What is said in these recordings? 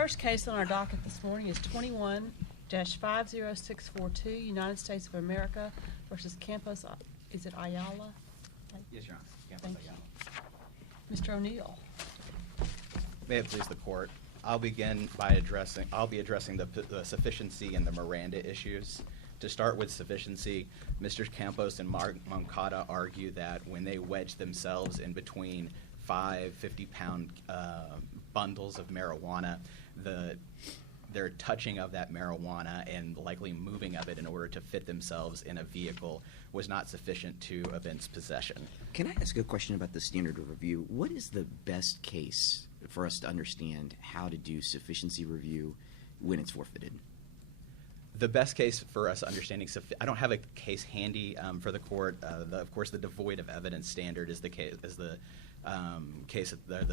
first case on our docket this morning is 21-50642, United States of America versus Campos, is it Ayala? Yes, Your Honor. Campos-Ayala. Mr. O'Neill. May it please the court. I'll be addressing the sufficiency and the Miranda issues. To start with sufficiency, Mr. Campos and Moncada argue that when they wedge themselves in between 5 50-pound bundles of marijuana, their touching of that marijuana and likely moving of it in order to fit themselves in a vehicle was not sufficient to evince possession. Can I ask a question about the standard of review? What is the best case for us to understand how to do sufficiency review when it's forfeited? The best case for us understanding, I don't have a case handy for the court. Of course, the devoid of evidence standard is the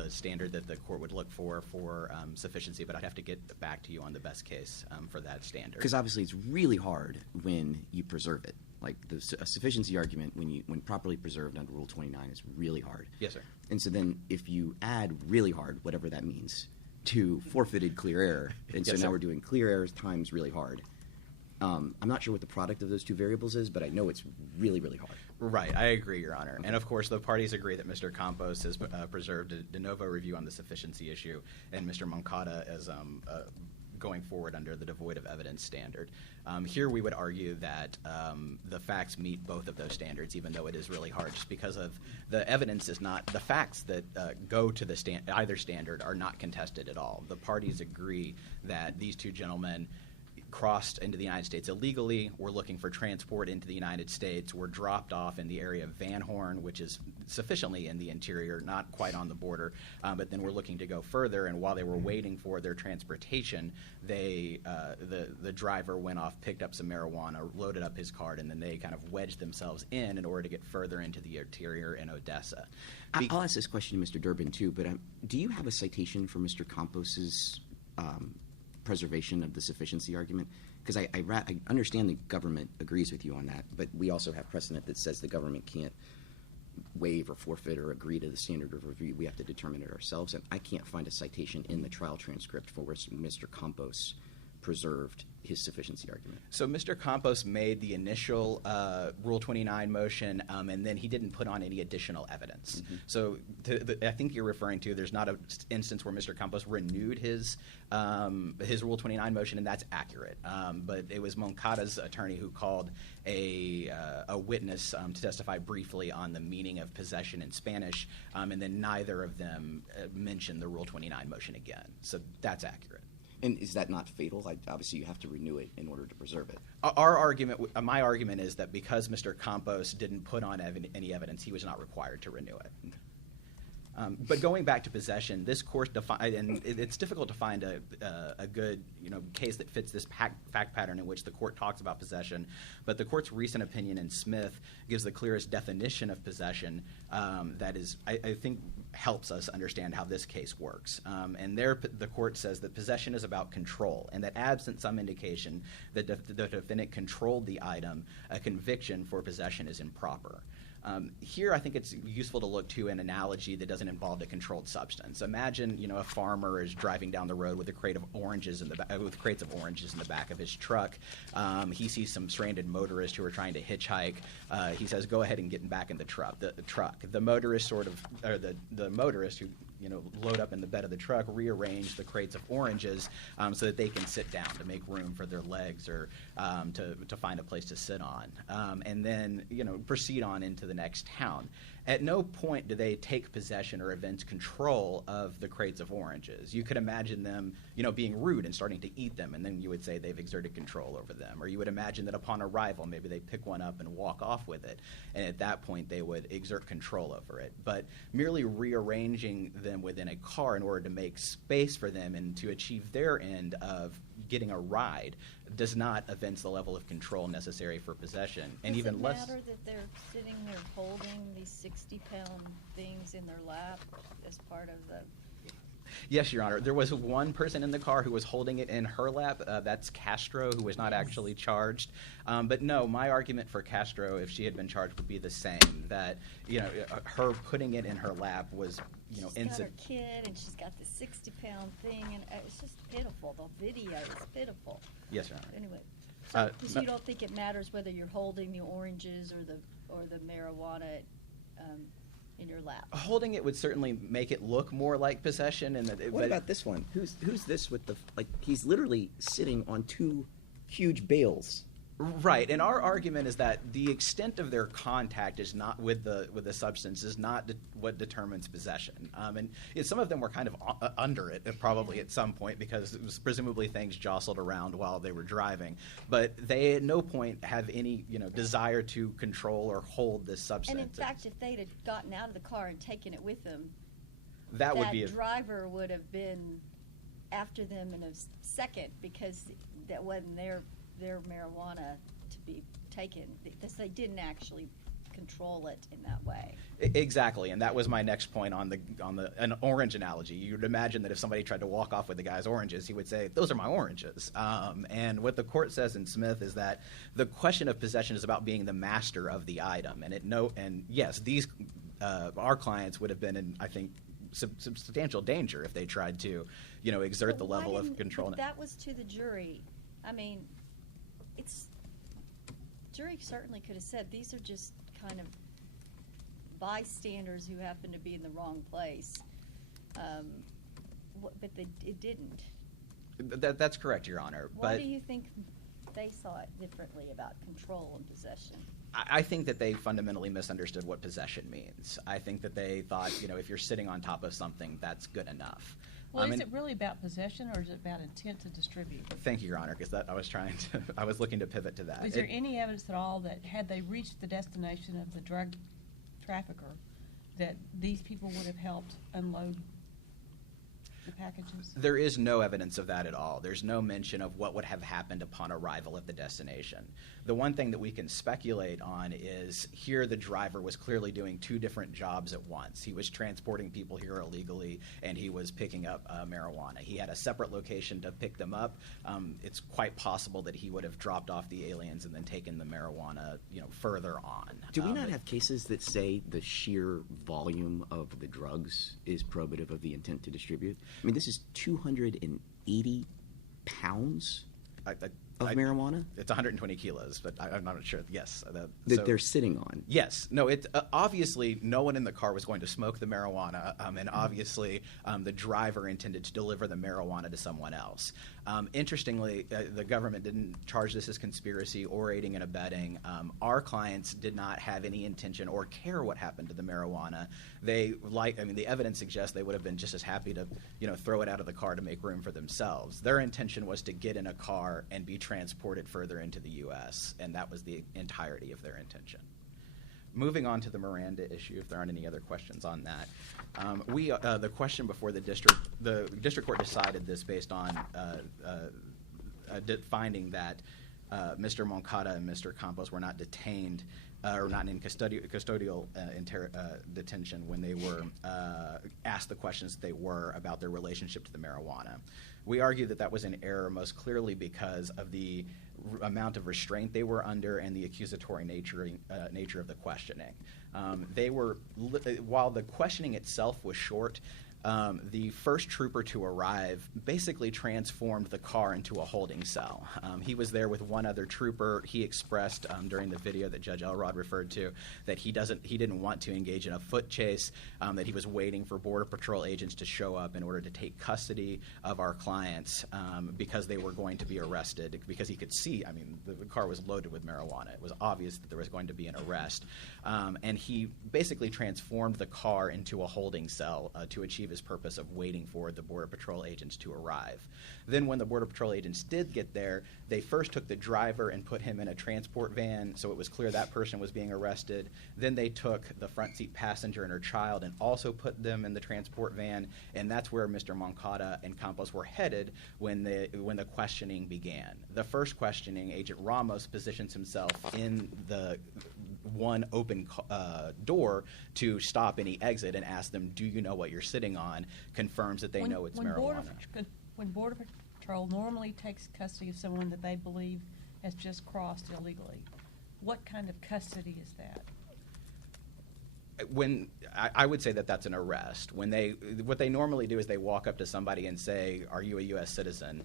standard that the court would look for sufficiency, but I'd have to get back to you on the best case for that standard. Because obviously it's really hard when you preserve it. Like a sufficiency argument, when properly preserved under Rule 29, is really hard. Yes, sir. And so then if you add really hard, whatever that means, to forfeited clear error, and so yes, now sir. we're doing clear error times really hard. I'm not sure what the product of those two variables is, but I know it's really, really hard. Right, I agree, Your Honor. Okay. And of course, the parties agree that Mr. Campos has preserved a de novo review on the sufficiency issue, and Mr. Moncada is going forward under the devoid of evidence standard. Here we would argue that the facts meet both of those standards, even though it is really hard, just because of the evidence is not, the facts that go to the either standard are not contested at all. The parties agree that these two gentlemen crossed into the United States illegally, were looking for transport into the United States, were dropped off in the area of Van Horn, which is sufficiently in the interior, not quite on the border, but then were looking to go further, and while they were waiting for their transportation, the driver went off, picked up some marijuana, loaded up his cart, and then they kind of wedged themselves in order to get further into the interior in Odessa. I'll ask this question to Mr. Durbin, too, but do you have a citation for Mr. Campos's preservation of the sufficiency argument? Because I understand the government agrees with you on that, but we also have precedent that says the government can't waive or forfeit or agree to the standard of review. We have to determine it ourselves, and I can't find a citation in the trial transcript for where Mr. Campos preserved his sufficiency argument. So Mr. Campos made the initial Rule 29 motion, and then he didn't put on any additional evidence. Mm-hmm. So I think you're referring to, there's not an instance where Mr. Campos renewed his Rule 29 motion, and that's accurate. But it was Moncada's attorney who called a witness to testify briefly on the meaning of possession in Spanish, and then neither of them mentioned the Rule 29 motion again. So that's accurate. And is that not fatal? Obviously, you have to renew it in order to preserve it. My argument is that because Mr. Campos didn't put on any evidence, he was not required to renew it. But going back to possession, this court and it's difficult to find a good case that fits this fact pattern in which the court talks about possession. But the court's recent opinion in Smith gives the clearest definition of possession that is, I think, helps us understand how this case works. And there, the court says that possession is about control, and that absent some indication that the defendant controlled the item, a conviction for possession is improper. Here, I think it's useful to look to an analogy that doesn't involve a controlled substance. Imagine, a farmer is driving down the road with crates of oranges in the back of his truck. He sees some stranded motorists who are trying to hitchhike. He says, "Go ahead and get back in the truck." The motorist the motorist who load up in the bed of the truck, rearrange the crates of oranges so that they can sit down to make room for their legs or to find a place to sit on, and then proceed on into the next town. At no point do they take possession or evince control of the crates of oranges. You could imagine them, being rude and starting to eat them, and then you would say they've exerted control over them. Or you would imagine that upon arrival, maybe they pick one up and walk off with it, and at that point they would exert control over it. But merely rearranging them within a car in order to make space for them and to achieve their end of getting a ride does not evince the level of control necessary for possession. And even less. Does it matter that they're sitting there holding these 60-pound things in their lap as part of the Yes, Your Honor. There was one person in the car who was holding it in her lap. That's Castro, who was not actually charged. But no, my argument for Castro, if she had been charged, would be the same. That, her putting it in her lap was, She's got her kid, and she's got the 60-pound thing, and it's just pitiful. The video is pitiful. Yes, Your Honor. Anyway, No- so you don't think it matters whether you're holding the oranges or the marijuana in your lap? Holding it would certainly make it look more like possession. And What about this one? Who's this with the, he's literally sitting on two huge bales. Right, and our argument is that the extent of their contact is not with the substance is not what determines possession. And some of them were kind of under it probably at some point because it was presumably things jostled around while they were driving. But they at no point have any desire to control or hold this substance. And in fact, if they'd have gotten out of the car and taken it with them, that would be driver would have been after them in a second because that wasn't their marijuana to be taken, because they didn't actually control it in that way. Exactly, and that was my next point on an orange analogy. You'd imagine that if somebody tried to walk off with the guy's oranges, he would say, "Those are my oranges." And what the court says in Smith is that the question of possession is about being the master of the item, and yes, these our clients would have been in, I think, substantial danger if they tried to, exert the level of control. But that was to the jury. I mean, the jury certainly could have said these are just kind of bystanders who happen to be in the wrong place, but it didn't. That's correct, Your Honor. Why do you think they saw it differently about control and possession? I think that they fundamentally misunderstood what possession means. I think that they thought, if you're sitting on top of something, that's good enough. Well, is it really about possession, or is it about intent to distribute? Thank you, Your Honor, because I was looking to pivot to that. Was there any evidence at all that had they reached the destination of the drug trafficker, that these people would have helped unload the packages? There is no evidence of that at all. There's no mention of what would have happened upon arrival at the destination. The one thing that we can speculate on is here the driver was clearly doing two different jobs at once. He was transporting people here illegally, and he was picking up marijuana. He had a separate location to pick them up. It's quite possible that he would have dropped off the aliens and then taken the marijuana, further on. Do we not have cases that say the sheer volume of the drugs is probative of the intent to distribute? I mean, this is 280 pounds of marijuana? It's 120 kilos, but I'm not sure. Yes. That they're sitting on? Yes. No, obviously no one in the car was going to smoke the marijuana, and obviously the driver intended to deliver the marijuana to someone else. Interestingly, the government didn't charge this as conspiracy or aiding and abetting. Our clients did not have any intention or care what happened to the marijuana. The evidence suggests they would have been just as happy to, throw it out of the car to make room for themselves. Their intention was to get in a car and be transported further into the U.S., and that was the entirety of their intention. Moving on to the Miranda issue, if there aren't any other questions on that. The question before the district court decided this based on finding that Mr. Moncada and Mr. Campos were not detained or not in custodial detention when they were asked the questions they were about their relationship to the marijuana. We argue that was an error most clearly because of the amount of restraint they were under and the accusatory nature of the questioning. While the questioning itself was short, the first trooper to arrive basically transformed the car into a holding cell. He was there with one other trooper. He expressed during the video that Judge Elrod referred to that he didn't want to engage in a foot chase, that he was waiting for Border Patrol agents to show up in order to take custody of our clients because they were going to be arrested, because he could see, the car was loaded with marijuana. It was obvious that there was going to be an arrest. And he basically transformed the car into a holding cell to achieve his purpose of waiting for the Border Patrol agents to arrive. Then when the Border Patrol agents did get there, they first took the driver and put him in a transport van, so it was clear that person was being arrested. Then they took the front seat passenger and her child and also put them in the transport van, and that's where Mr. Moncada and Campos were headed when the questioning began. The first questioning, Agent Ramos positions himself in the one open door to stop any exit and ask them, do you know what you're sitting on, confirms that they know it's marijuana. When Border Patrol normally takes custody of someone that they believe has just crossed illegally, what kind of custody is that? When I would say that that's an arrest. What they normally do is they walk up to somebody and say, are you a U.S. citizen?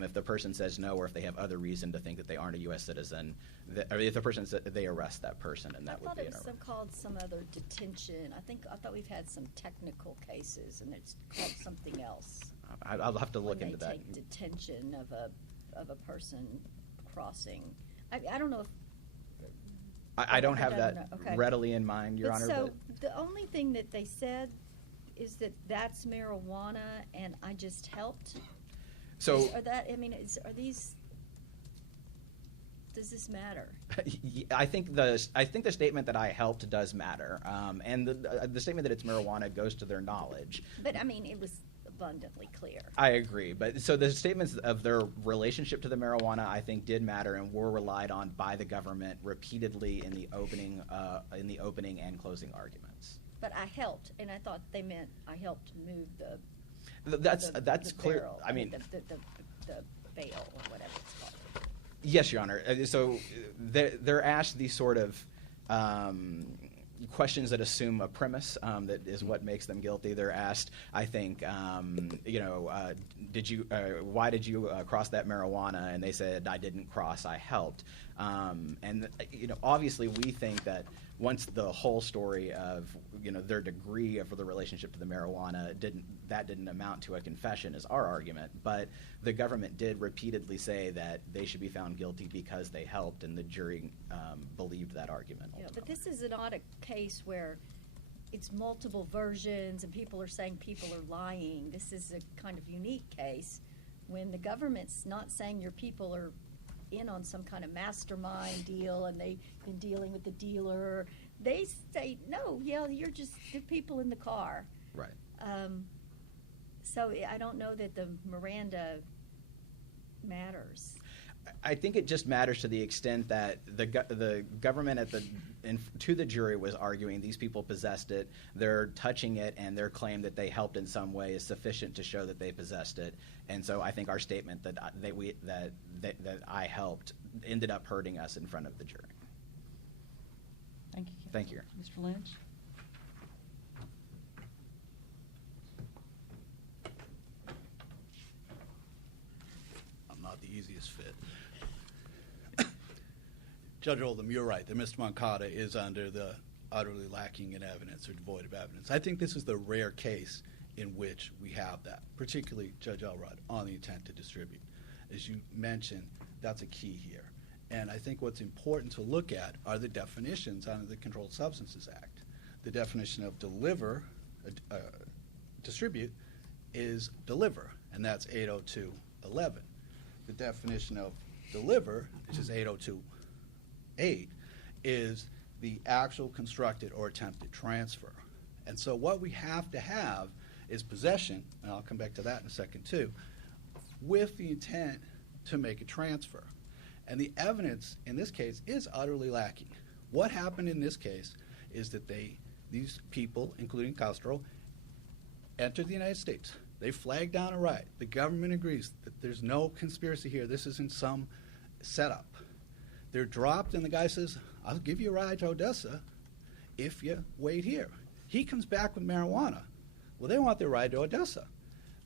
If the person says no, or if they have other reason to think that they aren't a U.S. citizen, or if the person says, they arrest that person, and that would be an arrest. I thought it was called some other detention. I thought we've had some technical cases, and it's called something else. I'll have to look into that. When they take detention of a person crossing. I don't know if. I don't have that readily in mind, Your Honor. So the only thing that they said is that that's marijuana, and I just helped. So are these? Does this matter? I think the statement that I helped does matter, and the statement that it's marijuana goes to their knowledge. But it was abundantly clear. I agree, but so the statements of their relationship to the marijuana, I think, did matter and were relied on by the government repeatedly in the opening and closing arguments. But I helped, and I thought they meant I helped move the. That's clear. Barrel, I mean, the bail or whatever it's called. Yes, Your Honor. So they're asked these sort of questions that assume a premise that is what makes them guilty. They're asked, I think, why did you cross that marijuana? And they said, I didn't cross, I helped. And obviously, we think that once the whole story of their degree of the relationship to the marijuana didn't amount to a confession is our argument, but the government did repeatedly say that they should be found guilty because they helped, and the jury believed that argument. Yeah, but this is not a case where it's multiple versions and people are saying people are lying. This is a kind of unique case when the government's not saying your people are in on some kind of mastermind deal and they've been dealing with the dealer. They say, no, you're just the people in the car. Right. So I don't know that the Miranda matters. I think it just matters to the extent that the government to the jury was arguing these people possessed it, they're touching it, and their claim that they helped in some way is sufficient to show that they possessed it. And so I think our statement that I helped ended up hurting us in front of the jury. Thank you. Thank you. Mr. Lynch? I'm not the easiest fit. Judge Oldham, you're right that Mr. Moncada is under the utterly lacking in evidence or devoid of evidence. I think this is the rare case in which we have that, particularly Judge Elrod, on the intent to distribute. As you mentioned, that's a key here. And I think what's important to look at are the definitions under the Controlled Substances Act. The definition of distribute is deliver, and that's 802.11. The definition of deliver, which is 802.8, is the actual constructed or attempted transfer. And so what we have to have is possession, and I'll come back to that in a second too, with the intent to make a transfer. And the evidence in this case is utterly lacking. What happened in this case is that these people, including Castro, entered the United States. They flagged down a ride. The government agrees that there's no conspiracy here. This isn't some setup. They're dropped, and the guy says, I'll give you a ride to Odessa if you wait here. He comes back with marijuana. Well, they want their ride to Odessa.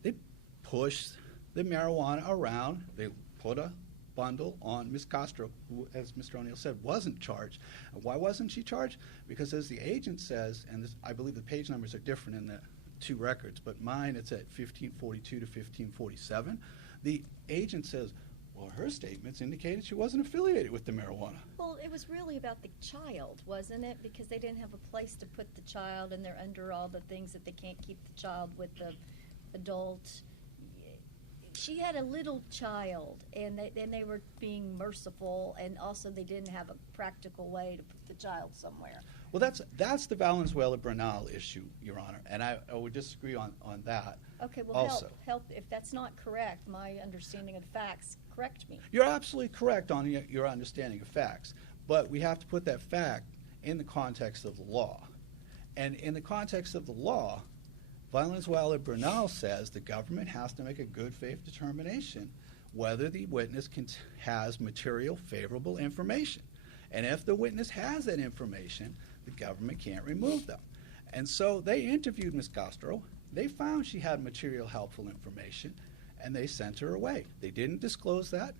They push the marijuana around. They put a bundle on Ms. Castro, who, as Mr. O'Neill said, wasn't charged. Why wasn't she charged? Because as the agent says, and this, I believe the page numbers are different in the two records, but mine it's at 1542 to 1547. The agent says, well, her statements indicated she wasn't affiliated with the marijuana. Well, it was really about the child, wasn't it? Because they didn't have a place to put the child, and they're under all the things that they can't keep the child with the adult. She had a little child, and they were being merciful, and also they didn't have a practical way to put the child somewhere. Well, that's the Valenzuela-Bernal issue, Your Honor, and I would disagree on that. Okay, well, also. help. If that's not correct, my understanding of facts, correct me. You're absolutely correct on your understanding of facts, but we have to put that fact in the context of the law. And in the context of the law, Valenzuela-Bernal says the government has to make a good faith determination whether the witness has material favorable information. And if the witness has that information, the government can't remove them. And so they interviewed Ms. Castro. They found she had material helpful information, and they sent her away. They didn't disclose that.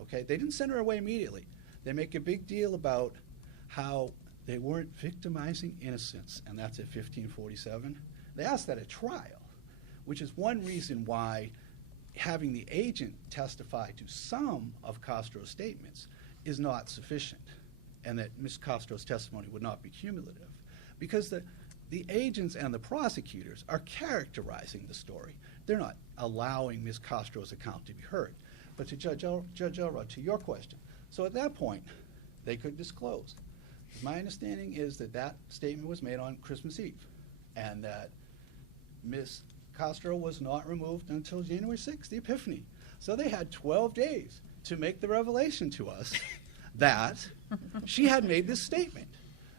Okay, they didn't send her away immediately. They make a big deal about how they weren't victimizing innocence, and that's at 1547. They asked that at trial, which is one reason why having the agent testify to some of Castro's statements is not sufficient, and that Ms. Castro's testimony would not be cumulative, because the agents and the prosecutors are characterizing the story. They're not allowing Ms. Castro's account to be heard. But to Judge Elrod, to your question, so at that point, they could disclose. My understanding is that that statement was made on Christmas Eve, and that Ms. Castro was not removed until January 6th, the Epiphany. So they had 12 days to make the revelation to us that she had made this statement.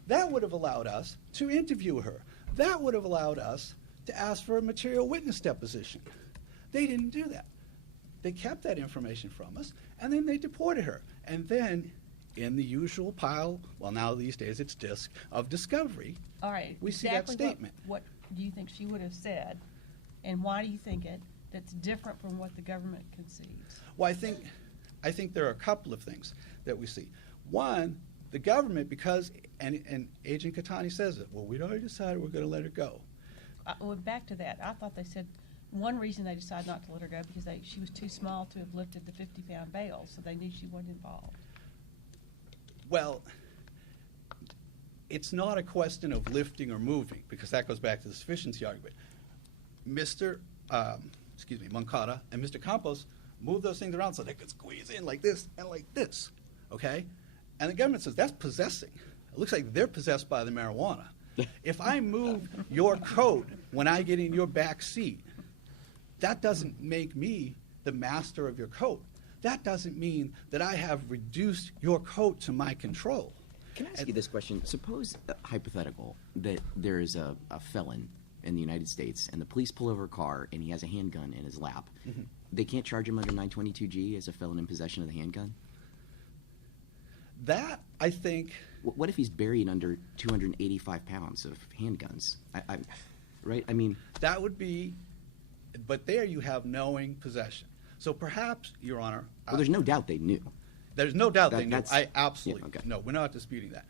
That would have allowed us to interview her. That would have allowed us to ask for a material witness deposition. They didn't do that. They kept that information from us, and then they deported her. And then, in the usual pile, well, now these days it's disc, of discovery, All right. we see exactly that statement. What do you think she would have said, and why do you think it that's different from what the government concedes? Well, I think there are a couple of things that we see. One, the government, because, and Agent Catani says it, well, we'd already decided we're going to let her go. Well, back to that. I thought they said one reason they decided not to let her go because she was too small to have lifted the 50-pound bail, so they knew she wasn't involved. Well, it's not a question of lifting or moving, because that goes back to the sufficiency argument. Moncada and Mr. Campos moved those things around so they could squeeze in like this and like this, okay? And the government says that's possessing. It looks like they're possessed by the marijuana. If I move your coat when I get in your back seat, that doesn't make me the master of your coat. That doesn't mean that I have reduced your coat to my control. Can I ask you this question? Suppose, hypothetical, that there is a felon in the United States and the police pull over a car and he has a handgun in his lap. Mm-hmm. They can't charge him under 922G as a felon in possession of the handgun? That, I think... What if he's buried under 285 pounds of handguns? Right? I mean... That would be... But there you have knowing possession. So perhaps, Your Honor... Well, there's no doubt they knew. There's no doubt they knew. I absolutely... Yeah, okay. No, we're not disputing that.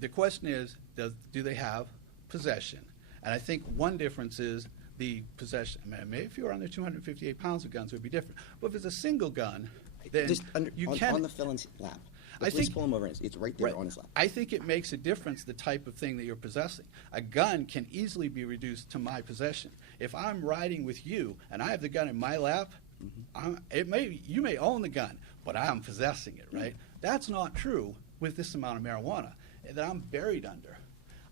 The question is, do they have possession? And I think one difference is the possession. I mean, maybe if you were under 258 pounds of guns, it would be different. But if it's a single gun, then you can... On the felon's lap. The I police think, pull him over and it's right there on his lap. I think it makes a difference the type of thing that you're possessing. A gun can easily be reduced to my possession. If I'm riding with you and I have the gun in my lap, you may own the gun, but I'm possessing it, right? That's not true with this amount of marijuana that I'm buried under.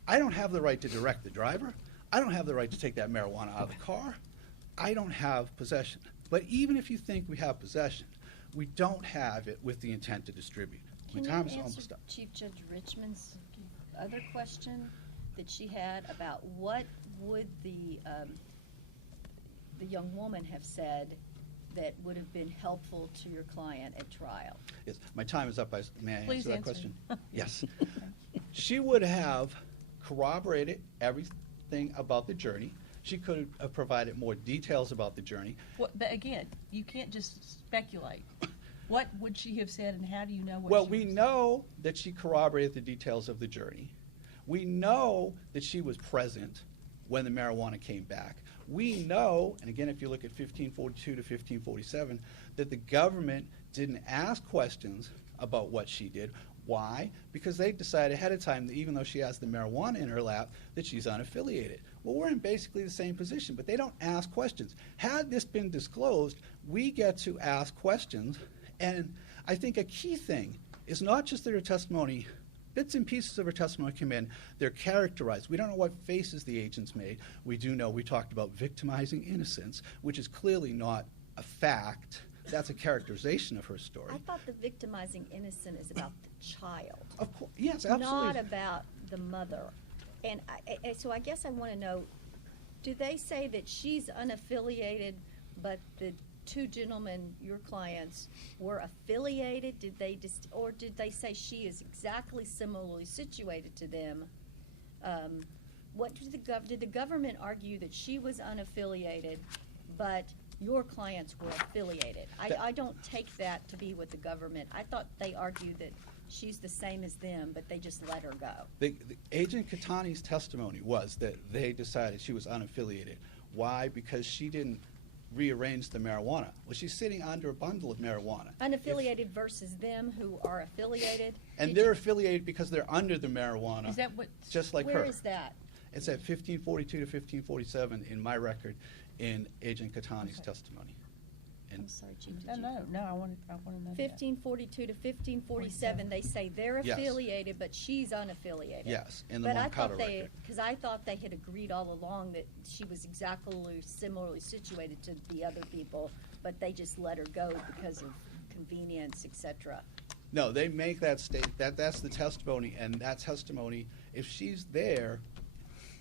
I don't have the right to direct the driver. I don't have the right to take that marijuana out of the car. I don't have possession. But even if you think we have possession, we don't have it with the intent to distribute. Can you time's answer almost up. Chief Judge Richman's other question that she had about what would the young woman have said that would have been helpful to your client at trial? Yes, my time is up. May I Please answer that answer. question? Yes. She would have corroborated everything about the journey. She could have provided more details about the journey. Well, but again, you can't just speculate. What would she have said, and how do you know what Well, she we would have know that she corroborated the details of the journey. We know that she was present when the marijuana came back. We know, and again, if you look at 1542 to 1547, that the government didn't ask questions about what she did. Why? Because they decided ahead of time that even though she has the marijuana in her lap, that she's unaffiliated. Well, we're in basically the same position, but they don't ask questions. Had this been disclosed, we get to ask questions, and I think a key thing is not just that her testimony, bits and pieces of her testimony come in, they're characterized. We don't know what faces the agents made. We do know we talked about victimizing innocence, which is clearly not a fact that's a characterization of her story. I thought the victimizing innocent is about the child. Of course, yes, absolutely. Not about the mother. And so I guess I want to know, do they say that she's unaffiliated, but the two gentlemen, your clients, were affiliated? Or did they say she is exactly similarly situated to them? What did the government argue that she was unaffiliated, but your clients were affiliated? I don't take that to be what the government. I thought they argued that she's the same as them, but they just let her go. The Agent Katani's testimony was that they decided she was unaffiliated. Why? Because she didn't rearrange the marijuana. Well, she's sitting under a bundle of marijuana. Unaffiliated versus them who are affiliated. And they're affiliated because they're under the marijuana. Is that what? Just like her. Where is that? It's at 1542 to 1547 in my record in Agent Katani's testimony. And I'm sorry, Chief. No, I want to know that. 1542 to 1547, they say they're Yes. affiliated, but she's unaffiliated. yes, in the But I Moncada thought record. because I thought they had agreed all along that she was exactly similarly situated to the other people, but they just let her go because of convenience, etc. No, they make that that's the testimony, and that testimony, if she's there,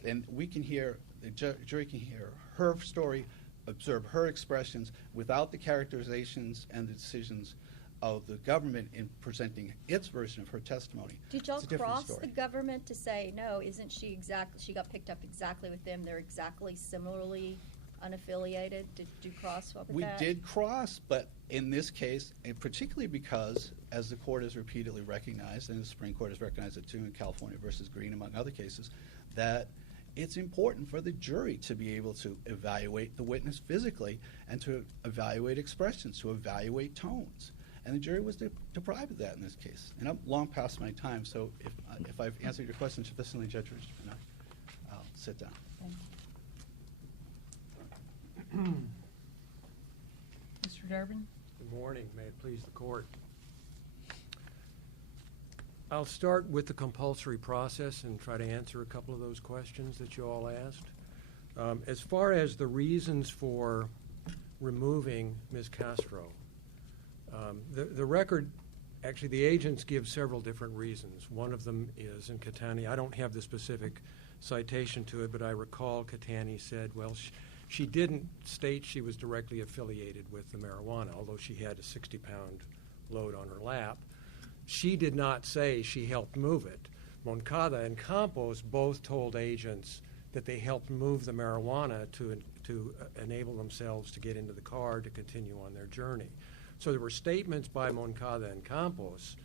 then we can hear, the jury can hear her story, observe her expressions without the characterizations and the decisions of the government in presenting its version of her testimony. Did y'all It's a different cross story. the government to say, no, isn't she exactly, she got picked up exactly with them, they're exactly similarly unaffiliated? Did you cross with We that? did cross, but in this case, and particularly because, as the court has repeatedly recognized, and the Supreme Court has recognized it too in California versus Green, among other cases, that it's important for the jury to be able to evaluate the witness physically and to evaluate expressions, to evaluate tones. And the jury was deprived of that in this case. And I'm long past my time, so if I've answered your question sufficiently, Judge Richman, I'll sit down. Thank you. Mr. Durbin? Good morning. May it please the court. I'll start with the compulsory process and try to answer a couple of those questions that you all asked. As far as the reasons for removing Ms. Castro, the record, actually the agents give several different reasons. One of them is in Catani. I don't have the specific citation to it, but I recall Catani said, well, she didn't state she was directly affiliated with the marijuana, although she had a 60-pound load on her lap. She did not say she helped move it. Moncada and Campos both told agents that they helped move the marijuana to enable themselves to get into the car to continue on their journey. So there were statements by Moncada and Campos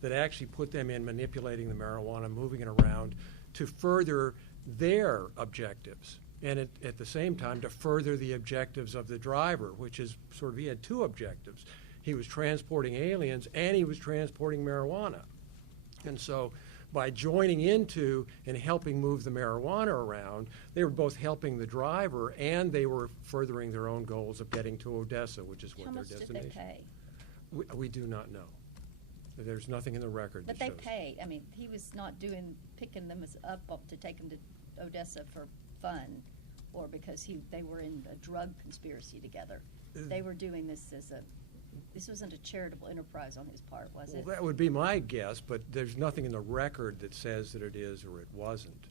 that actually put them in manipulating the marijuana, moving it around to further their objectives. And at the same time, to further the objectives of the driver, which is sort of, he had two objectives. He was transporting aliens and he was transporting marijuana. And so by joining into and helping move the marijuana around, they were both helping the driver and they were furthering their own goals of getting to Odessa, which is what How their much did destination. they pay? We do not know. There's nothing in the record But that they shows. paid. I mean, he was not picking them up to take them to Odessa for fun or because they were in a drug conspiracy together. They were doing this this wasn't a charitable enterprise on his part, was it? Well, that would be my guess, but there's nothing in the record that says that it is or it wasn't.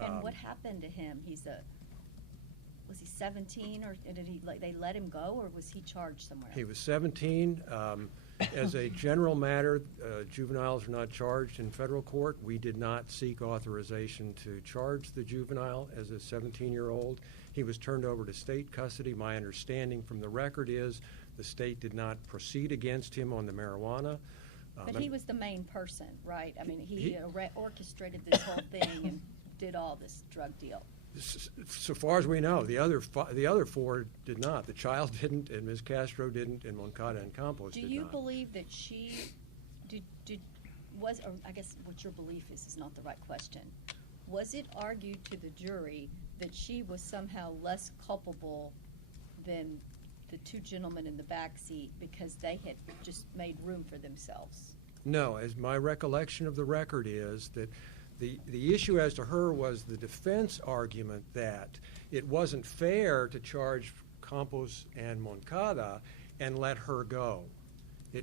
And what happened to him? Was he 17 or did they let him go or was he charged somewhere? He was 17. As a general matter, juveniles are not charged in federal court. We did not seek authorization to charge the juvenile as a 17-year-old. He was turned over to state custody. My understanding from the record is the state did not proceed against him on the marijuana. But he was the main person, right? I mean, he orchestrated this whole thing and did all this drug deal. So far as we know, the other four did not. The child didn't, and Ms. Castro didn't, and Moncada and Campos did not. Do you believe that she or I guess what your belief is not the right question. Was it argued to the jury that she was somehow less culpable than the two gentlemen in the back seat because they had just made room for themselves? No, as my recollection of the record is that the issue as to her was the defense argument that it wasn't fair to charge Campos and Moncada and let her go.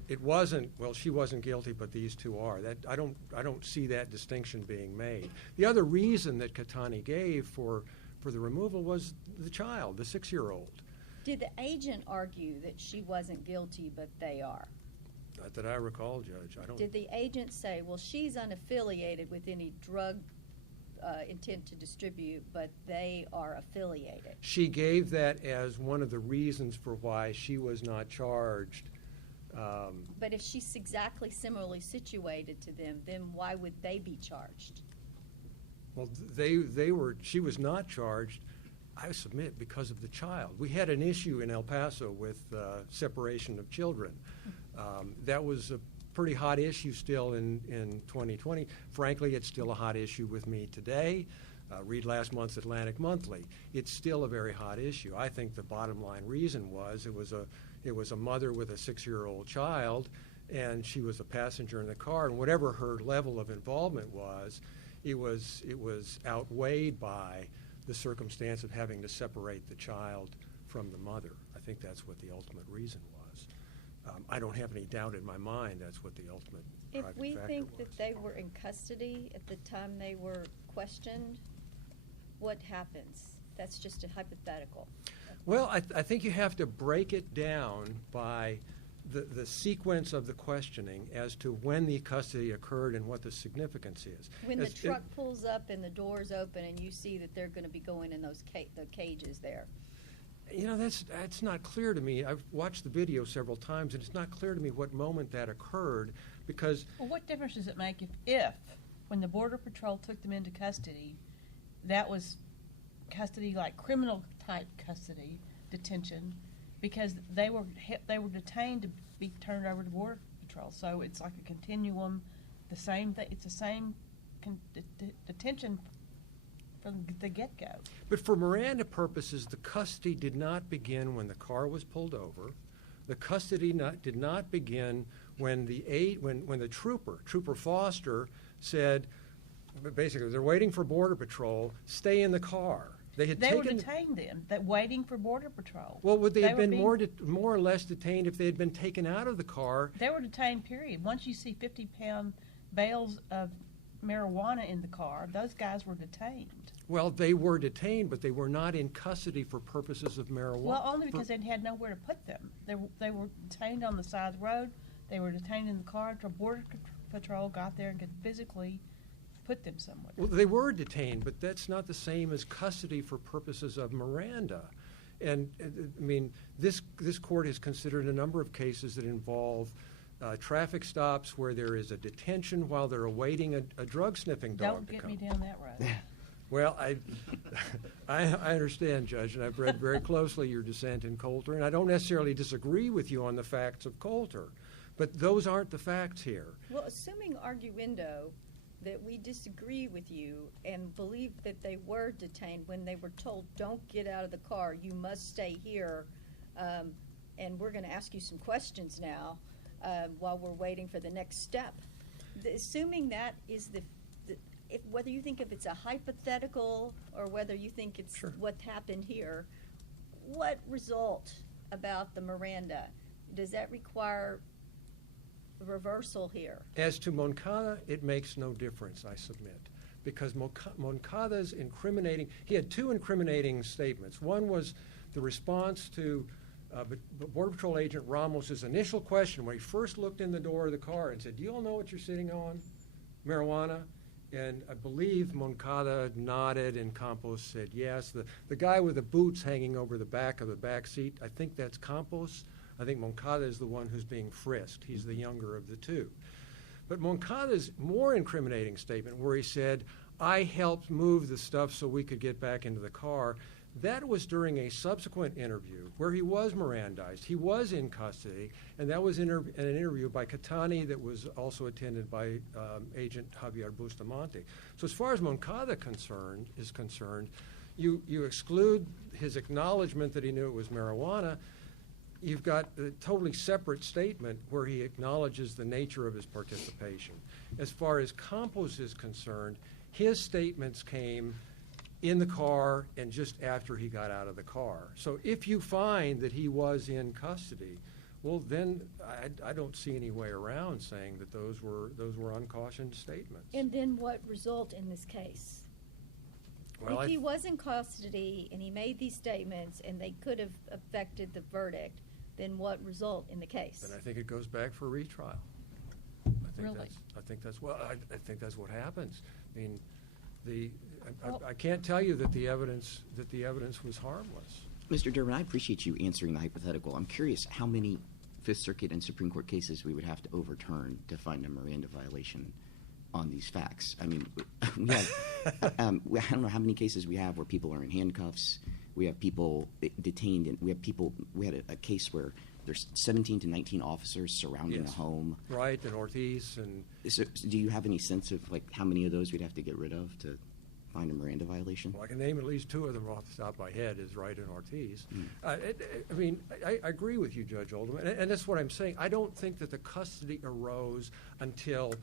It wasn't, well, she wasn't guilty, but these two are. That I don't see that distinction being made. The other reason that Catani gave for the removal was the child, the 6-year-old. Did the agent argue that she wasn't guilty, but they are? Not that I recall, Judge. I don't. Did the agent say, well, she's unaffiliated with any drug intent to distribute, but they are affiliated? She gave that as one of the reasons for why she was not charged. But if she's exactly similarly situated to them, then why would they be charged? Well, she was not charged, I submit, because of the child. We had an issue in El Paso with separation of children. That was a pretty hot issue still in 2020. Frankly, it's still a hot issue with me today. Read last month's Atlantic Monthly. It's still a very hot issue. I think the bottom line reason was it was a mother with a 6-year-old child, and she was a passenger in the car, and whatever her level of involvement was, it was outweighed by the circumstance of having to separate the child from the mother. I think that's what the ultimate reason was. I don't have any doubt in my mind that's what the ultimate If driving we factor think was. that they were in custody at the time they were questioned, what happens? That's just a hypothetical. Well, I think you have to break it down by the sequence of the questioning as to when the custody occurred and what the significance is. When the truck pulls up and the doors open and you see that they're going to be going in those the cages there. You know, that's not clear to me. I've watched the video several times, and it's not clear to me what moment that occurred, because... Well, what difference does it make if when the Border Patrol took them into custody, that was custody, like criminal-type custody, detention, because they were detained to be turned over to Border Patrol. So it's like a continuum, the same thing. It's the same detention from the get-go. But for Miranda purposes, the custody did not begin when the car was pulled over. The custody did not begin when the Trooper Foster, said, basically, they're waiting for Border Patrol, stay in the car. They were detained then, waiting for Border Patrol. Well, would they have been more or less detained if they had been taken out of the car? They were detained, period. Once you see 50-pound bales of marijuana in the car, those guys were detained. Well, they were detained, but they were not in custody for purposes of marijuana. Well, only because they had nowhere to put them. They were detained on the side of the road. They were detained in the car until Border Patrol got there and could physically put them somewhere. Well, they were detained, but that's not the same as custody for purposes of Miranda. And, I mean, this court has considered a number of cases that involve traffic stops where there is a detention while they're awaiting a drug-sniffing dog to come. Don't get me down that road. Well, I understand, Judge, and I've read very closely your dissent in Coulter, and I don't necessarily disagree with you on the facts of Coulter, but those aren't the facts here. Well, assuming arguendo that we disagree with you and believe that they were detained when they were told, don't get out of the car, you must stay here, and we're going to ask you some questions now while we're waiting for the next step. Assuming that is whether you think if it's a hypothetical or whether you think it's Sure. what happened here, what result about the Miranda? Does that require reversal here? As to Moncada, it makes no difference, I submit, because Moncada's incriminating, he had two incriminating statements. One was the response to Border Patrol Agent Ramos's initial question when he first looked in the door of the car and said, do you all know what you're sitting on? Marijuana? And I believe Moncada nodded and Campos said yes. The guy with the boots hanging over the back of the back seat, I think that's Campos. I think Moncada is the one who's being frisked. He's the younger of the two. But Moncada's more incriminating statement where he said, I helped move the stuff so we could get back into the car, that was during a subsequent interview where he was Mirandized. He was in custody, and that was an interview by Catani that was also attended by Agent Javier Bustamante. So as far as Moncada is concerned, you exclude his acknowledgement that he knew it was marijuana. You've got a totally separate statement where he acknowledges the nature of his participation. As far as Campos is concerned, his statements came in the car and just after he got out of the car. So if you find that he was in custody well, then I don't see any way around saying that those were uncautioned statements. And then what result in this case? Well, If he was in custody and he made these statements and they could have affected the verdict, then what result in the case? then I think it goes back for retrial. Really? I think that's what happens. I mean, Well- I can't tell you that the evidence was harmless. Mr. Durbin, I appreciate you answering the hypothetical. I'm curious how many Fifth Circuit and Supreme Court cases we would have to overturn to find a Miranda violation on these facts. I mean, we have, I don't know how many cases we have where people are in handcuffs. We have people detained, and we had a case where there's 17 to 19 officers surrounding Yes. the home. Right, and Ortiz, and So, do you have any sense of like how many of those we'd have to get rid of to find a Miranda violation? well, I can name at least two of them off the top of my head, is Wright and Ortiz. Mm. I mean, I agree with you, Judge Oldham, and that's what I'm saying. I don't think that the custody arose until,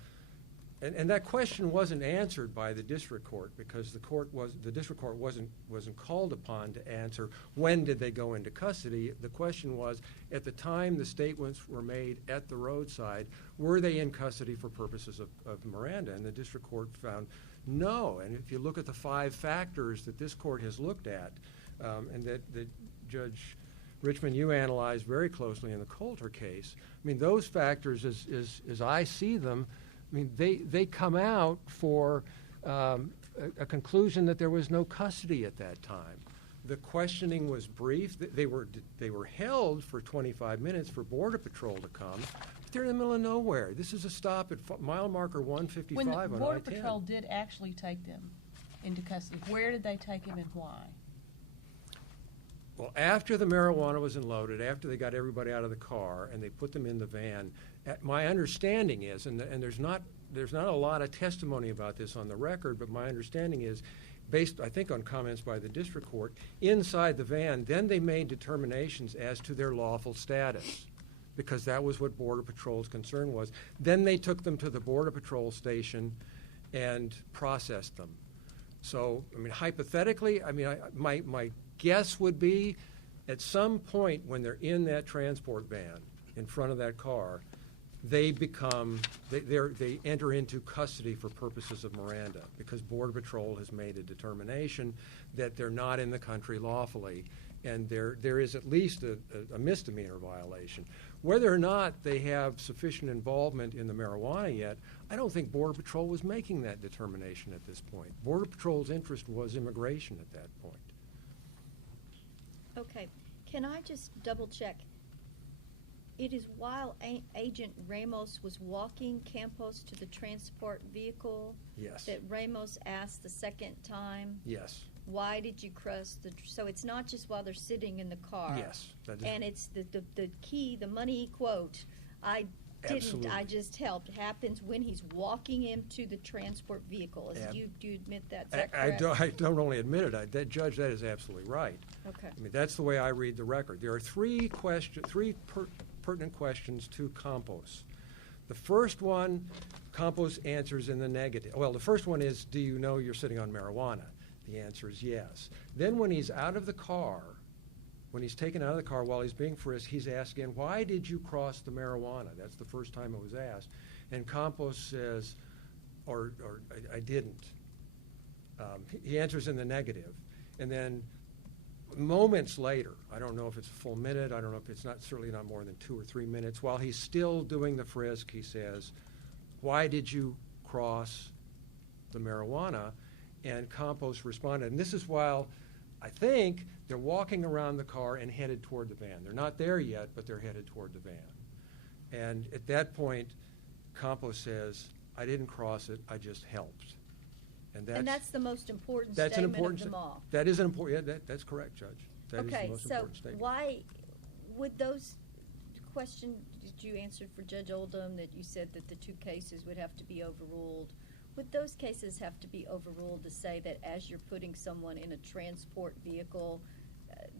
and that question wasn't answered by the district court, because the district court wasn't called upon to answer when did they go into custody. The question was, at the time the statements were made at the roadside, were they in custody for purposes of Miranda? And the district court found no. And if you look at the 5 factors that this court has looked at, and that Judge Richman, you analyzed very closely in the Coulter case, I mean, those factors, as I see them, I mean, they come out for a conclusion that there was no custody at that time. The questioning was brief. They were held for 25 minutes for Border Patrol to come. But they're in the middle of nowhere. This is a stop at mile marker 155 When the on Border I-10. Patrol did actually take them into custody, where did they take him and why? Well, after the marijuana was unloaded, after they got everybody out of the car and they put them in the van, my understanding is, and there's not a lot of testimony about this on the record, but my understanding is, based, I think, on comments by the district court, inside the van, then they made determinations as to their lawful status, because that was what Border Patrol's concern was. Then they took them to the Border Patrol station and processed them. So, I mean, hypothetically, I mean, my guess would be, at some point when they're in that transport van in front of that car, they enter into custody for purposes of Miranda, because Border Patrol has made a determination that they're not in the country lawfully, and there is at least a misdemeanor violation. Whether or not they have sufficient involvement in the marijuana yet, I don't think Border Patrol was making that determination at this point. Border Patrol's interest was immigration at that point. Okay, can I just double check? It is while Agent Ramos was walking Campos to the transport vehicle Yes. that Ramos asked the second time, Yes. why did you cross so it's not just while they're sitting in the car. Yes. That is, And it's the key, the money quote, I didn't, Absolutely. I just helped, happens when he's walking him to the transport vehicle. Ab- Do you admit that? Is that I correct? don't only admit it, Judge, that is absolutely right. Okay. I mean, that's the way I read the record. There are three pertinent questions to Campos. The first one, Campos answers in the negative. Well, the first one is, do you know you're sitting on marijuana? The answer is yes. Then when he's out of the car, when he's taken out of the car while he's being frisked, he's asked again, why did you cross the marijuana? That's the first time it was asked. And Campos says, or I didn't. He answers in the negative. And then moments later, I don't know if it's a full minute, I don't know if it's certainly not more than 2 or 3 minutes, while he's still doing the frisk, he says, why did you cross the marijuana? And Campos responded, and this is while I think they're walking around the car and headed toward the van. They're not there yet, but they're headed toward the van. And at that point, Campos says, I didn't cross it, I just helped. And that's the most important that's an statement important of them all. That is an important, yeah, that's correct, Judge. That is the Okay, most so important statement. why would those questions that you answered for Judge Oldham, that you said that the 2 cases would have to be overruled, would those cases have to be overruled to say that as you're putting someone in a transport vehicle,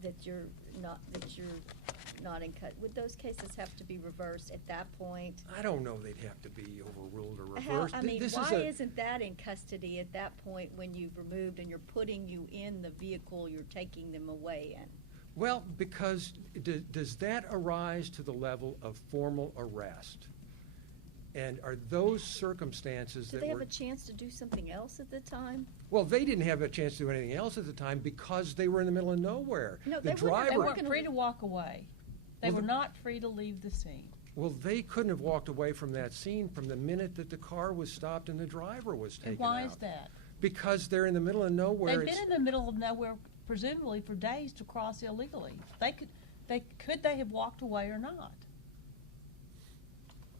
that you're not in cut? Would those cases have to be reversed at that point? I don't know they'd have to be overruled or reversed. Why isn't that in custody at that point when you've removed and you're putting you in the vehicle you're taking them away in? Well, because does that arise to the level of formal arrest? And are those circumstances Do that they have were... a chance to do something else at the time? Well, they didn't have a chance to do anything else at the time because they were in the middle of nowhere. No, The they weren't- driver... They weren't weren't gonna- free to walk away. They Well, were the- not free to leave the scene. Well, they couldn't have walked away from that scene from the minute that the car was stopped and the driver was taken And why out. is that? Because they're in the middle of nowhere. They've It's- been in the middle of nowhere, presumably for days, to cross illegally. Could they have walked away or not?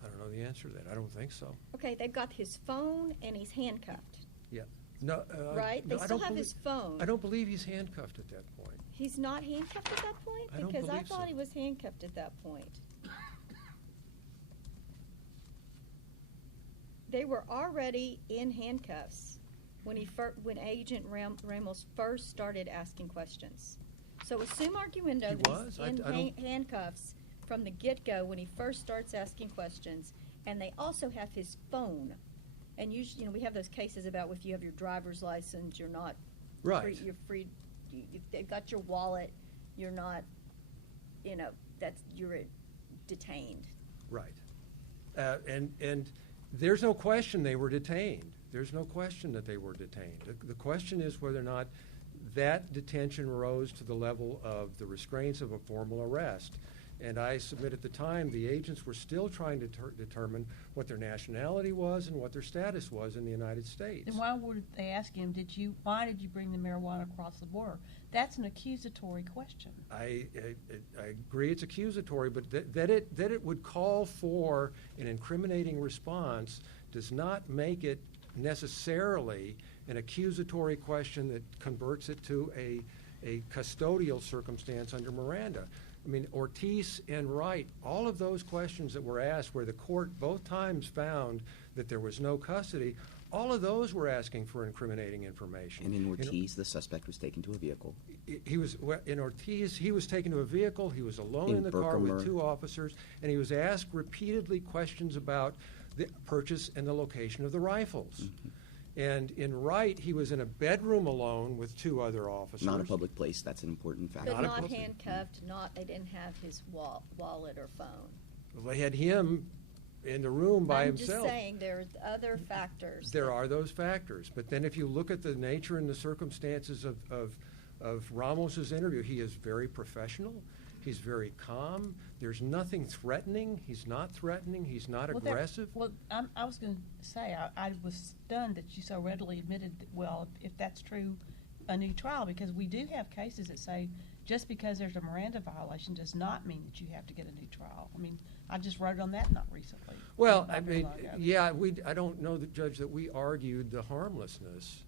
I don't know the answer to that. I don't think so. Okay, they've got his phone and he's handcuffed, Yeah. No, right? no, They I still don't have belie- his phone. I don't believe he's handcuffed at that point. He's not handcuffed at that point? I don't Because I believe so. thought he was handcuffed at that point. They were already in handcuffs when when Agent Ramos first started asking questions. So assume arguendo, He he's was? I in don't- handcuffs from the get-go when he first starts asking questions, and they also have his phone. And usually, we have those cases about if you have your driver's license, you're not Right. free, you're free. They've got your wallet, you're not, you're detained. Right. And there's no question they were detained. There's no question that they were detained. The question is whether or not that detention rose to the level of the restraints of a formal arrest. And I submit at the time the agents were still trying to determine what their nationality was and what their status was in the United States. Then why would they ask him, why did you bring the marijuana across the border? That's an accusatory question. I agree it's accusatory, but that it would call for an incriminating response does not make it necessarily an accusatory question that converts it to a custodial circumstance under Miranda. I mean, Ortiz and Wright, all of those questions that were asked where the court both times found that there was no custody, all of those were asking for incriminating information. And in Ortiz, the suspect was taken to a vehicle. In Ortiz, he was taken to a vehicle, he was alone In in the car with Berkmer. 2 officers, and he was asked repeatedly questions about the purchase and the location of the rifles. Mm-hmm. And in Wright, he was in a bedroom alone with 2 other officers. Not a public place, that's an important factor. But Not a not public- handcuffed, they didn't have his wallet or phone. Well, they had him in the room by I'm himself. just saying, there's other factors. There that- are those factors, but then if you look at the nature and the circumstances of Ramos's interview, he is very professional, he's very calm, there's nothing threatening, he's not threatening, he's not aggressive. I was going to say, I was stunned that you so readily admitted, if that's true, a new trial, because we do have cases that say just because there's a Miranda violation does not mean that you have to get a new trial. I mean, I just wrote on that not recently. Well, Not I very mean, long ago. yeah, I don't know, Judge, that we argued the harmlessness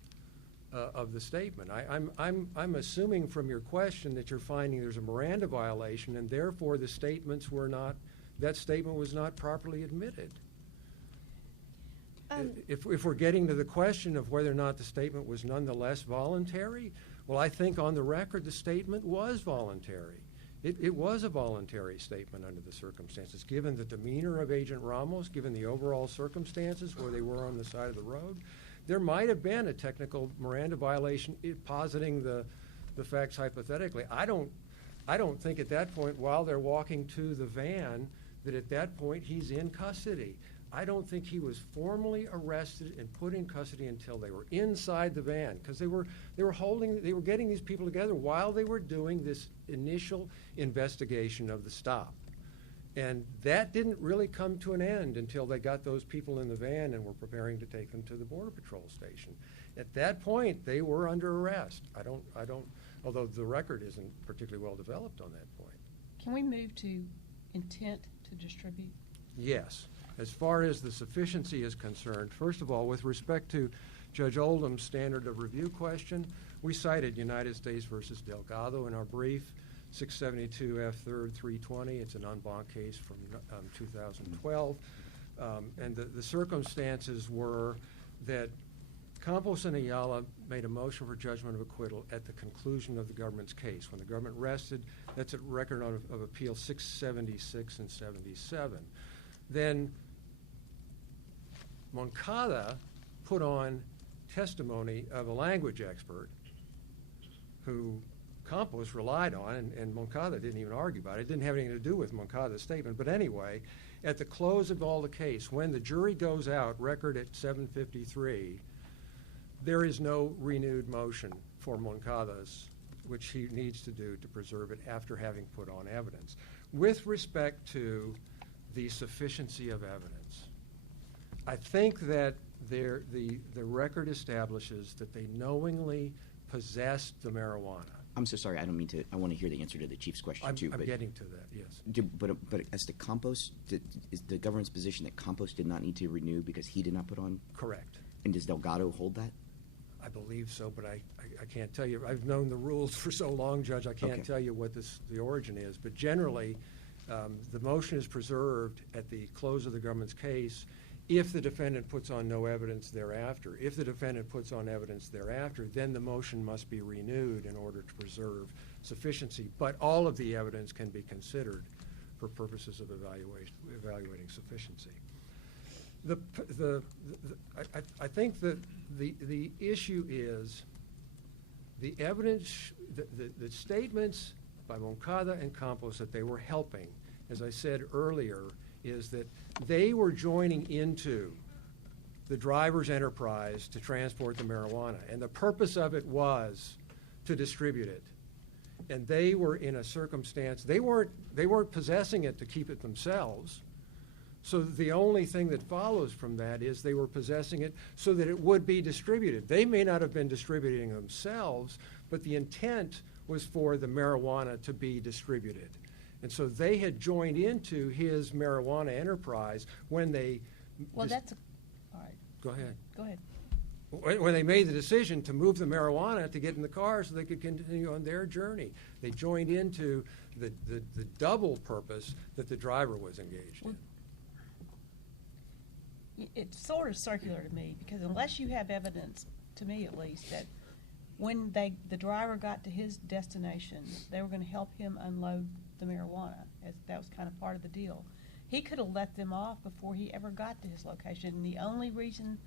of the statement. I'm assuming from your question that you're finding there's a Miranda violation, and therefore that statement was not properly admitted. If we're getting to the question of whether or not the statement was nonetheless voluntary, well, I think on the record the statement was voluntary. It was a voluntary statement under the circumstances, given the demeanor of Agent Ramos, given the overall circumstances where they were on the side of the road. There might have been a technical Miranda violation, positing the facts hypothetically. I don't think at that point, while they're walking to the van, that at that point he's in custody. I don't think he was formally arrested and put in custody until they were inside the van, because they were getting these people together while they were doing this initial investigation of the stop. And that didn't really come to an end until they got those people in the van and were preparing to take them to the Border Patrol station. At that point, they were under arrest. Although the record isn't particularly well developed on that point. Can we move to intent to distribute? Yes. As far as the sufficiency is concerned, first of all, with respect to Judge Oldham's standard of review question, we cited United States versus Delgado in our brief, 672 F. 3rd 320. It's an en banc case from 2012. And the circumstances were that Campos-Ayala made a motion for judgment of acquittal at the conclusion of the government's case. When the government rested, that's a record of appeal 676 and 77. Then Moncada put on testimony of a language expert who Campos relied on, and Moncada didn't even argue about it. It didn't have anything to do with Moncada's statement. But anyway, at the close of all the case, when the jury goes out, record at 7:53, there is no renewed motion for Moncada's, which he needs to do to preserve it after having put on evidence. With respect to the sufficiency of evidence, I think that the record establishes that they knowingly possessed the marijuana. I'm so sorry. I don't mean to. I want to hear the answer to the Chief's question, too. I'm getting to that, yes. But as to Campos, is the government's position that Campos did not need to renew because he did not put on? Correct. And does Delgado hold that? I believe so, but I can't tell you. I've known the rules for so long, Judge, I can't tell you what the origin is. But generally, the motion is preserved at the close of the government's case if the defendant puts on no evidence thereafter. If the defendant puts on evidence thereafter, then the motion must be renewed in order to preserve sufficiency. But all of the evidence can be considered for purposes of evaluating sufficiency. I think that the issue is the evidence, the statements by Moncada and Campos that they were helping, as I said earlier, is that they were joining into the driver's enterprise to transport the marijuana, and the purpose of it was to distribute it. And they were in a circumstance, they weren't possessing it to keep it themselves. So the only thing that follows from that is they were possessing it so that it would be distributed. They may not have been distributing themselves, but the intent was for the marijuana to be distributed. And so they had joined into his marijuana enterprise when they... Well, that's... All right. Go ahead. Go ahead. When they made the decision to move the marijuana to get in the car so they could continue on their journey. They joined into the double purpose that the driver was engaged in. It's sort of circular to me, because unless you have evidence, to me at least, that when the driver got to his destination, they were going to help him unload the marijuana, as that was kind of part of the deal. He could have let them off before he ever got to his location, and the only reason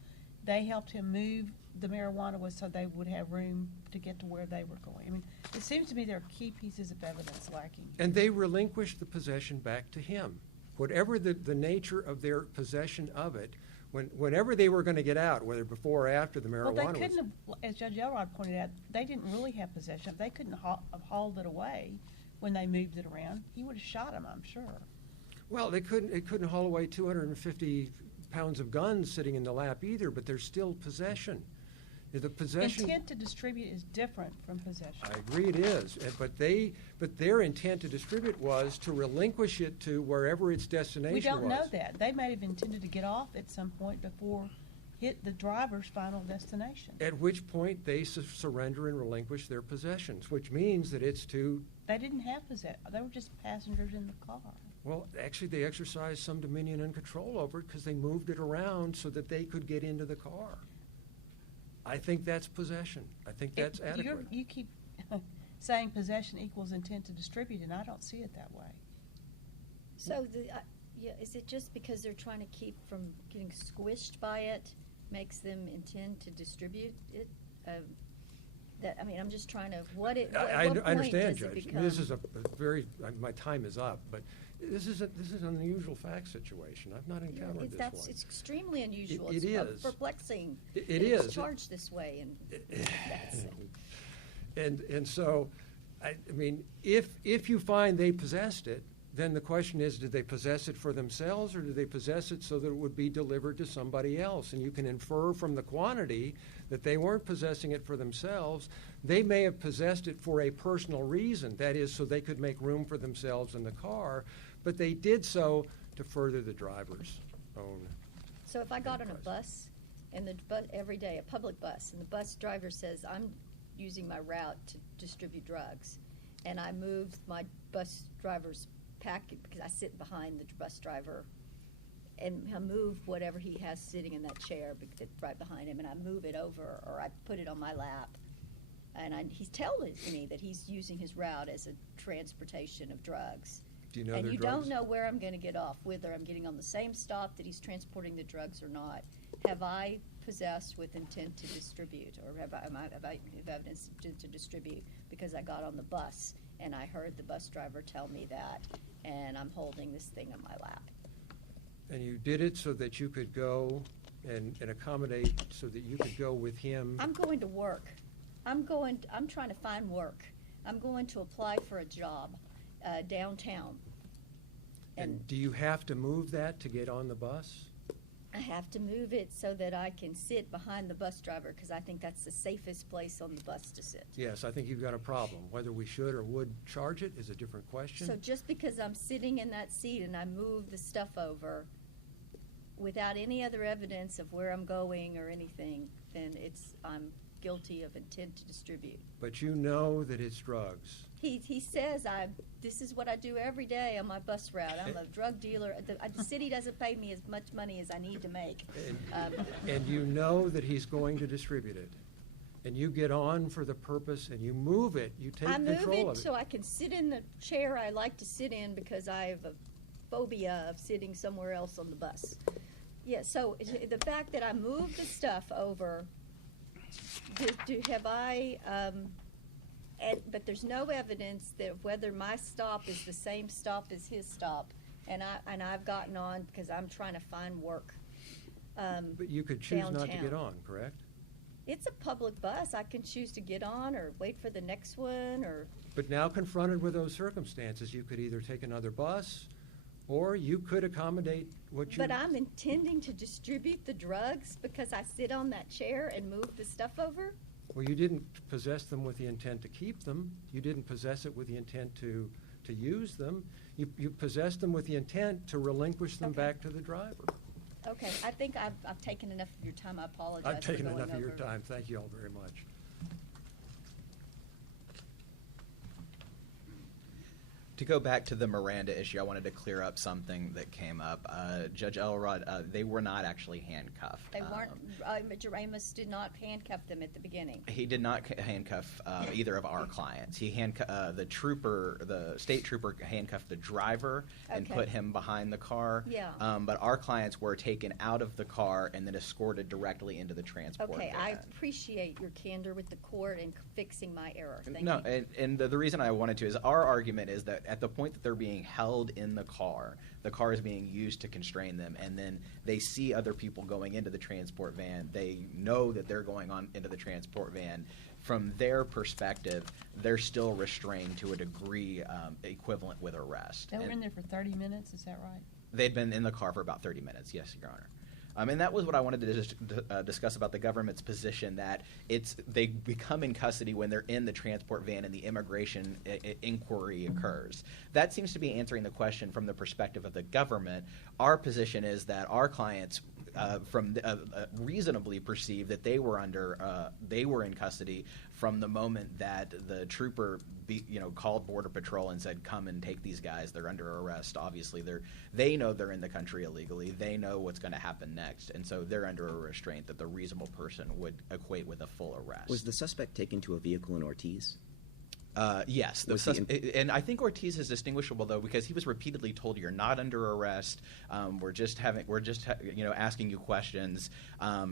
they helped him move the marijuana was so they would have room to get to where they were going. I mean, it seems to me there are key pieces of evidence lacking. And they relinquished the possession back to him. Whatever the nature of their possession of it, whenever they were going to get out, whether before or after the marijuana was... Well, they couldn't have, as Judge Elrod pointed out, they didn't really have possession. They couldn't have hauled it away when they moved it around. He would have shot him, I'm sure. Well, they couldn't haul away 250 pounds of guns sitting in the lap either, but there's still possession. The possession... Intent to distribute is different from possession. I agree it is, but their intent to distribute was to relinquish it to wherever its destination was. We don't know that. They may have intended to get off at some point before hit the driver's final destination. At which point they surrender and relinquish their possessions, which means that it's to... They didn't have possession. They were just passengers in the car. Well, actually, they exercised some dominion and control over it because they moved it around so that they could get into the car. I think that's possession. I think that's adequate. You keep saying possession equals intent to distribute, and I don't see it that way. So, is it just because they're trying to keep from getting squished by it makes them intend to distribute it? I'm just trying to... I understand, Judge. This is a very... My time is up, but this is an unusual fact situation. I've not encountered this one. It's extremely unusual. It is. Perplexing. It is. It's charged this way. And so, I mean, if you find they possessed it, then the question is, did they possess it for themselves or did they possess it so that it would be delivered to somebody else? And you can infer from the quantity that they weren't possessing it for themselves. They may have possessed it for a personal reason, that is, so they could make room for themselves in the car, but they did so to further the driver's own. So if I got on a bus, and the bus every day, a public bus, and the bus driver says, I'm using my route to distribute drugs, and I moved my bus driver's packet because I sit behind the bus driver, and I move whatever he has sitting in that chair right behind him, and I move it over, or I put it on my lap, and he's telling me that he's using his route as a transportation of drugs. Do you know and their you drugs? don't know where I'm going to get off, whether I'm getting on the same stop that he's transporting the drugs or not. Have I possessed with intent to distribute, or have I evidence to distribute because I got on the bus and I heard the bus driver tell me that, and I'm holding this thing in my lap. And you did it so that you could go and accommodate, so that you could go with him? I'm going to work. I'm trying to find work. I'm going to apply for a job downtown. And do you have to move that to get on the bus? I have to move it so that I can sit behind the bus driver, because I think that's the safest place on the bus to sit. Yes, I think you've got a problem. Whether we should or would charge it is a different question. So just because I'm sitting in that seat and I move the stuff over without any other evidence of where I'm going or anything, then I'm guilty of intent to distribute. But you know that it's drugs. He says this is what I do every day on my bus route. I'm a drug dealer. The city doesn't pay me as much money as I need to make. And you know that he's going to distribute it. And you get on for the purpose and you move it. You take control of it. I move it so I can sit in the chair I like to sit in, because I have a phobia of sitting somewhere else on the bus. Yeah, so the fact that I moved the stuff over, but there's no evidence that whether my stop is the same stop as his stop, and I've gotten on because I'm trying to find work. But you could choose not to get on, correct? It's a public bus. I can choose to get on or wait for the next one, or. But now confronted with those circumstances, you could either take another bus, or you could accommodate what you. But I'm intending to distribute the drugs because I sit on that chair and move the stuff over? Well, you didn't possess them with the intent to keep them. You didn't possess it with the intent to use them. You possessed them with the intent to relinquish them back to the driver. Okay, I think I've taken enough of your time. I apologize. I've taken for going enough of your over. time. Thank you all very much. To go back to the Miranda issue, I wanted to clear up something that came up. Judge Elrod, they were not actually handcuffed. They weren't. Mr. Amos did not handcuff them at the beginning. He did not handcuff either of our clients. He the state trooper handcuffed the driver and put him behind the car. Yeah. But our clients were taken out of the car and then escorted directly into the transport van. I appreciate your candor with the court and fixing my error. Thank you. No, and the reason I wanted to is our argument is that at the point that they're being held in the car is being used to constrain them, and then they see other people going into the transport van. They know that they're going on into the transport van. From their perspective, they're still restrained to a degree equivalent with arrest. They were in there for 30 minutes, is that right? They'd been in the car for about 30 minutes, yes, Your Honor. And that was what I wanted to discuss about the government's position, that they become in custody when they're in the transport van and the immigration inquiry occurs. That seems to be answering the question from the perspective of the government. Our position is that our clients reasonably perceive that they were in custody from the moment that the trooper called Border Patrol and said, "Come and take these guys. They're under arrest." Obviously, they know they're in the country illegally. They know what's going to happen next, and so they're under a restraint that the reasonable person would equate with a full arrest. Was the suspect taken to a vehicle in Ortiz? Yes, and I think Ortiz is distinguishable though, because he was repeatedly told, "You're not under arrest. We're just asking you questions."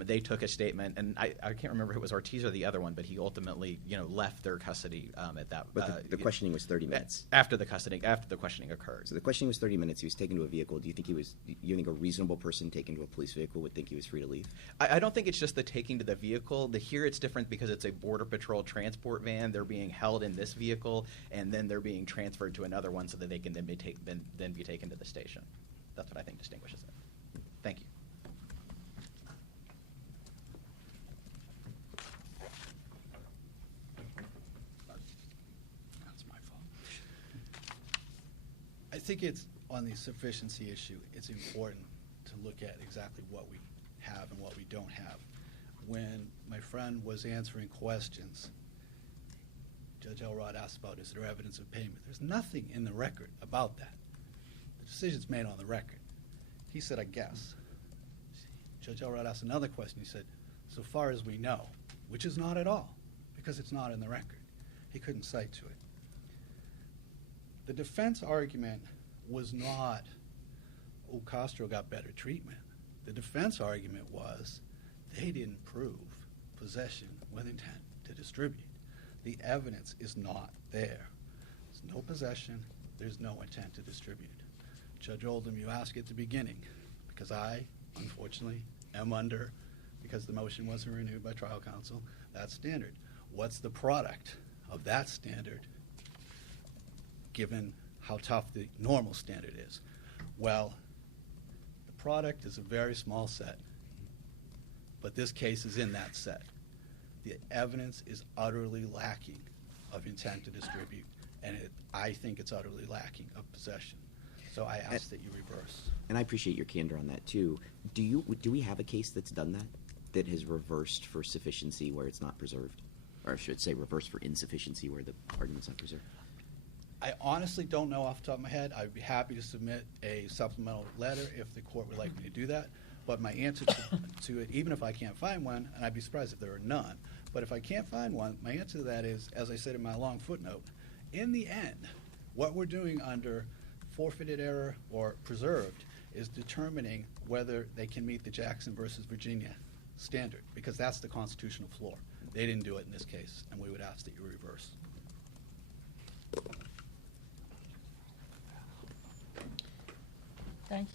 They took a statement, and I can't remember if it was Ortiz or the other one, but he ultimately left their custody at that. But the questioning was 30 minutes after the questioning occurred. So the questioning was 30 minutes. He was taken to a vehicle. Do you think a reasonable person taken to a police vehicle would think he was free to leave? I don't think it's just the taking to the vehicle. Here it's different because it's a Border Patrol transport van. They're being held in this vehicle, and then they're being transferred to another one so that they can then be taken to the station. That's what I think distinguishes it. Thank you. That's my fault. I think it's on the sufficiency issue, it's important to look at exactly what we have and what we don't have. When my friend was answering questions, Judge Elrod asked about, is there evidence of payment? There's nothing in the record about that. The decision's made on the record. He said, I guess. Judge Elrod asked another question. He said, so far as we know, which is not at all, because it's not in the record. He couldn't cite to it. The defense argument was not, oh, Castro got better treatment. The defense argument was They didn't prove possession with intent to distribute. The evidence is not there. There's no possession, there's no intent to distribute. Judge Oldham, you asked at the beginning, because I, unfortunately, am under, because the motion wasn't renewed by trial counsel, that standard. What's the product of that standard, given how tough the normal standard is? Well, the product is a very small set, but this case is in that set. The evidence is utterly lacking of intent to distribute, and I think it's utterly lacking of possession. So I ask that you reverse. And I appreciate your candor on that too. Do we have a case that's done that has reversed for sufficiency where it's not preserved? Or I should say reversed for insufficiency where the argument's not preserved? I honestly don't know off the top of my head. I'd be happy to submit a supplemental letter if the court would like me to do that. But my answer to it, even if I can't find one, and I'd be surprised if there are none, but if I can't find one, my answer to that is, as I said in my long footnote, in the end, what we're doing under forfeited error or preserved is determining whether they can meet the Jackson versus Virginia standard, because that's the constitutional floor. They didn't do it in this case, and we would ask that you reverse. Thank